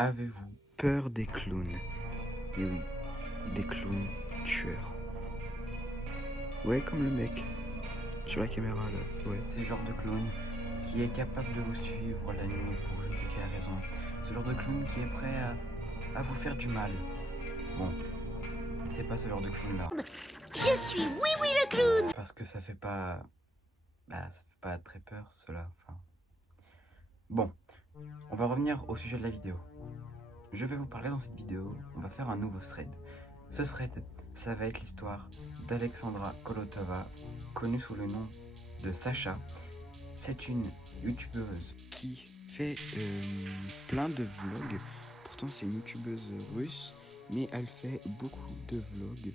Avez-vous peur des clowns? Et oui, des clowns tueurs. Ouais, comme le mec sur la caméra là, ouais. C'est le genre de clown qui est capable de vous suivre la nuit pour je ne sais quelle raison. Ce genre de clown qui est prêt à vous faire du mal. Bon, c'est pas ce genre de clown là. Je suis Oui Oui le clown. Parce que ça fait pas... ça fait pas très peur cela, enfin... Bon, on va revenir au sujet de la vidéo. Je vais vous parler dans cette vidéo, on va faire un nouveau thread. Ce thread, ça va être l'histoire d'Alexandra Kolotova, connue sous le nom de Sacha. C'est une youtubeuse qui fait plein de vlogs. Pourtant c'est une youtubeuse russe, mais elle fait beaucoup de vlogs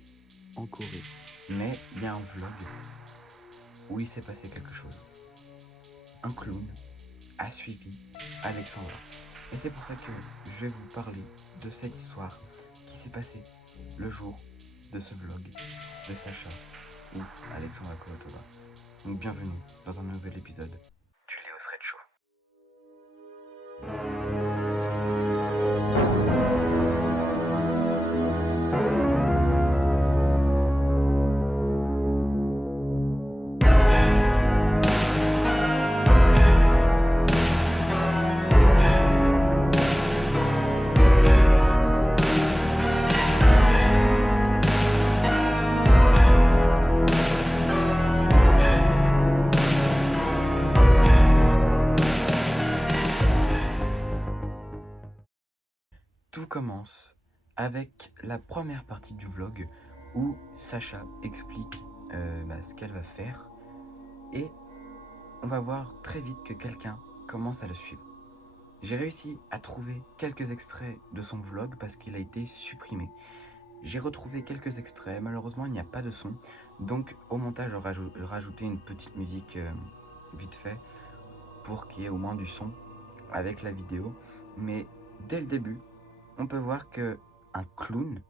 en Corée. Mais il y a un vlog où il s'est passé quelque chose. Un clown a suivi Alexandra. Et c'est pour ça que je vais vous parler de cette histoire qui s'est passée le jour de ce vlog de Sacha ou Alexandra Kolotova. Donc bienvenue dans un nouvel épisode du Léo Thread Show. Tout commence avec la première partie du vlog où Sacha explique ce qu'elle va faire et on va voir très vite que quelqu'un commence à le suivre. J'ai réussi à trouver quelques extraits de son vlog parce qu'il a été supprimé. J'ai retrouvé quelques extraits, malheureusement il n'y a pas de son, donc au montage je rajouté une petite musique vite fait pour qu'il y ait au moins du son avec la vidéo, mais dès le début, on peut voir que un clown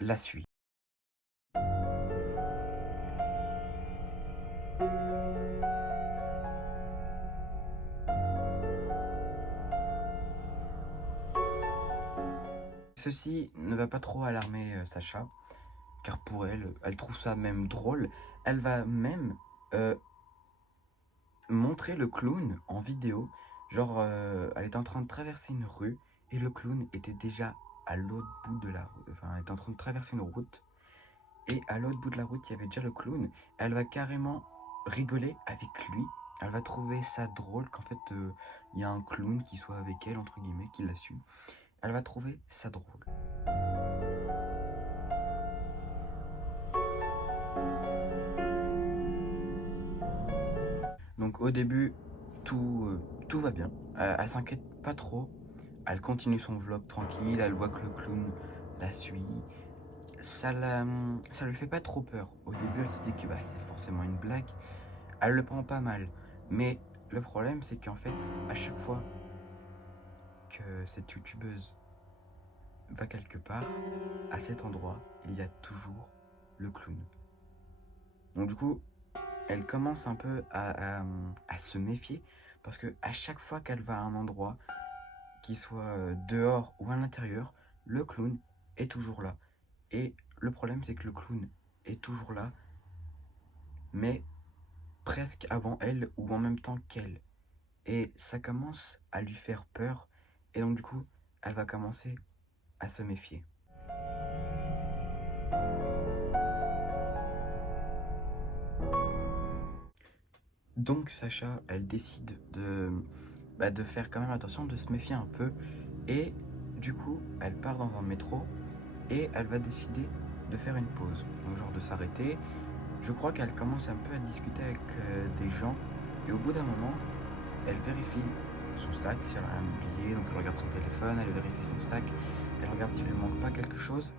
la suit. Ceci ne va pas trop alarmer Sacha, car pour elle, elle trouve ça même drôle. Elle va même montrer le clown en vidéo. Genre, elle était en train de traverser une rue et le clown était déjà à l'autre bout de la rue. Enfin, elle était en train de traverser une route et à l'autre bout de la route, il y avait déjà le clown. Elle va carrément rigoler avec lui. Elle va trouver ça drôle qu'en fait, il y a un clown qui soit avec elle, entre guillemets, qui la suit. Elle va trouver ça drôle. Donc au début, tout va bien. Elle s'inquiète pas trop. Elle continue son vlog tranquille. Elle voit que le clown la suit. Ça lui fait pas trop peur. Au début, elle se dit que c'est forcément une blague. Elle le prend pas mal. Mais le problème, c'est qu'en fait, à chaque fois que cette youtubeuse va quelque part, à cet endroit, il y a toujours le clown. Donc du coup, elle commence un peu à se méfier parce que à chaque fois qu'elle va à un endroit, qu'il soit dehors ou à l'intérieur, le clown est toujours là. Et le problème, c'est que le clown est toujours là, mais presque avant elle ou en même temps qu'elle. Et ça commence à lui faire peur. Et donc du coup, elle va commencer à se méfier. Donc Sacha, elle décide de faire quand même attention, de se méfier un peu. Et du coup, elle part dans un métro et elle va décider de faire une pause. Donc genre de s'arrêter. Je crois qu'elle commence un peu à discuter avec des gens. Et au bout d'un moment, elle vérifie son sac, si elle n'a rien oublié. Donc elle regarde son téléphone, elle vérifie son sac. Elle regarde s'il ne lui manque pas quelque chose.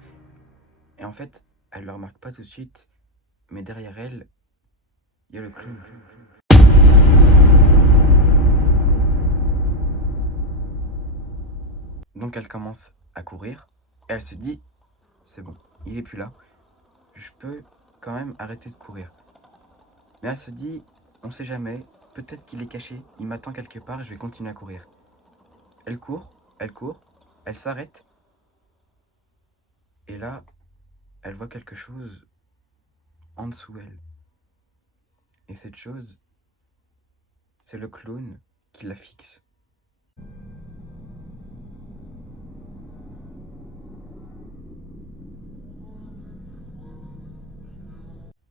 Et en fait, elle ne le remarque pas tout de suite. Mais derrière elle, il y a le clown. Donc elle commence à courir. Et elle se dit, c'est bon, il est plus là. Je peux quand même arrêter de courir. Mais elle se dit, on sait jamais, peut-être qu'il est caché, il m'attend quelque part et je vais continuer à courir. Elle court, elle s'arrête. Et là, elle voit quelque chose en dessous elle. Et cette chose, c'est le clown qui la fixe.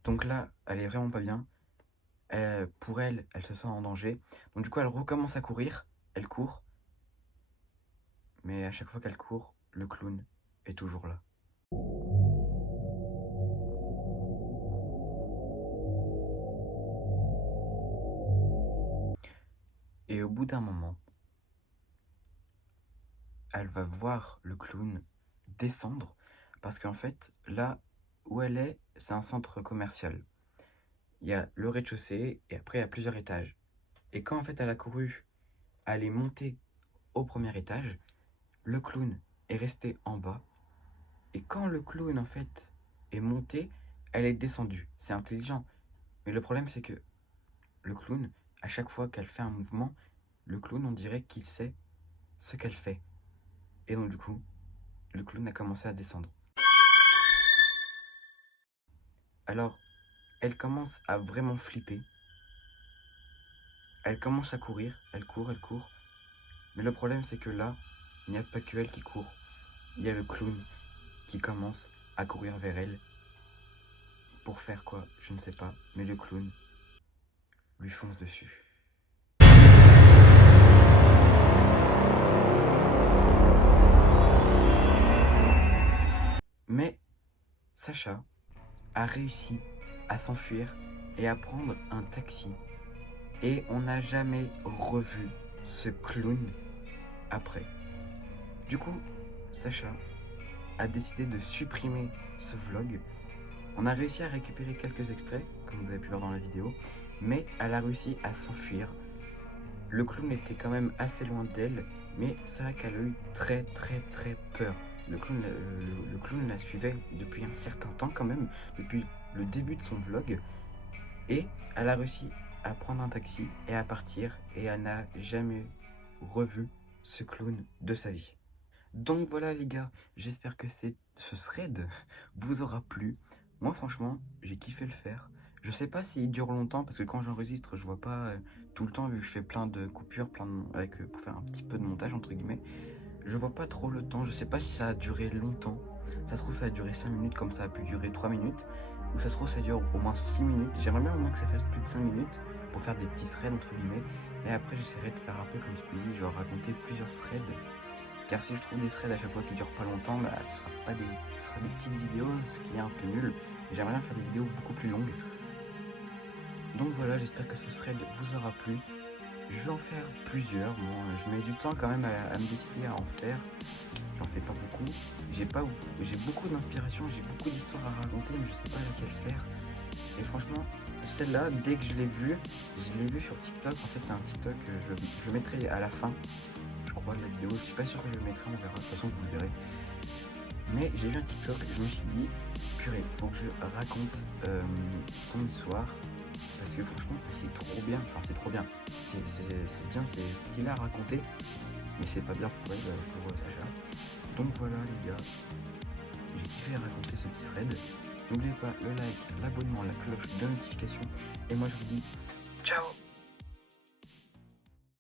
Donc là, elle est vraiment pas bien. Pour elle, elle se sent en danger. Donc du coup, elle recommence à courir. Elle court. Mais à chaque fois qu'elle court, le clown est toujours là. Et au bout d'un moment, elle va voir le clown descendre. Parce qu'en fait, là où elle est, c'est un centre commercial. Il y a le rez-de-chaussée et après il y a plusieurs étages. Et quand en fait elle a couru, elle est montée au premier étage, le clown est resté en bas. Et quand le clown en fait est monté, elle est descendue. C'est intelligent. Mais le problème c'est que le clown, à chaque fois qu'elle fait un mouvement, le clown on dirait qu'il sait ce qu'elle fait. Et donc du coup, le clown a commencé à descendre. Alors, elle commence à vraiment flipper. Elle commence à courir, elle court. Mais le problème c'est que là, il n'y a pas que elle qui court. Il y a le clown qui commence à courir vers elle. Pour faire quoi, je ne sais pas. Mais le clown lui fonce dessus. Mais Sacha a réussi à s'enfuir et à prendre un taxi. Et on n'a jamais revu ce clown après. Du coup, Sacha a décidé de supprimer ce vlog. On a réussi à récupérer quelques extraits, comme vous avez pu voir dans la vidéo, mais elle a réussi à s'enfuir. Le clown était quand même assez loin d'elle, mais c'est vrai qu'elle a eu très peur. Le clown la suivait depuis un certain temps quand même, depuis le début de son vlog, et elle a réussi à prendre un taxi et à partir, et elle n'a jamais revu ce clown de sa vie. Donc voilà les gars, j'espère que ce thread vous aura plu. Moi franchement, j'ai kiffé le faire. Je sais pas s'il dure longtemps parce que quand j'enregistre, je vois pas tout le temps vu que je fais plein de coupures, pour faire un petit peu de montage entre guillemets. Je vois pas trop le temps, je sais pas si ça a duré longtemps. Ça se trouve ça a duré 5 minutes comme ça a pu durer 3 minutes. Ou ça se trouve ça dure au moins 6 minutes. J'aimerais bien au moins que ça fasse plus de 5 minutes pour faire des petits threads entre guillemets. Et après j'essaierai de faire un peu comme Squeezie, genre raconter plusieurs threads. Car si je trouve des threads à chaque fois qui durent pas longtemps, bah, ce sera des petites vidéos, ce qui est un peu nul. Et j'aimerais bien faire des vidéos beaucoup plus longues. Donc voilà, j'espère que ce thread vous aura plu. Je vais en faire plusieurs. Bon, je mets du temps quand même à me décider à en faire. J'en fais pas beaucoup. J'ai beaucoup d'inspiration, j'ai beaucoup d'histoires à raconter, mais je sais pas laquelle faire. Et franchement, celle-là, dès que je l'ai vue sur TikTok. En fait, c'est un TikTok, je le mettrai à la fin. Je crois de la vidéo, je suis pas sûr que je le mettrai, on verra, de toute façon vous le verrez. Mais j'ai vu un TikTok, je me suis dit, purée, faut que je raconte son histoire, parce que franchement c'est trop bien, c'est trop bien, c'est bien, c'est stylé à raconter, mais c'est pas bien pour elle, pour Sacha. Donc voilà les gars, j'ai kiffé raconter ce petit thread. N'oubliez pas le like, l'abonnement, la cloche de notification, et moi je vous dis ciao.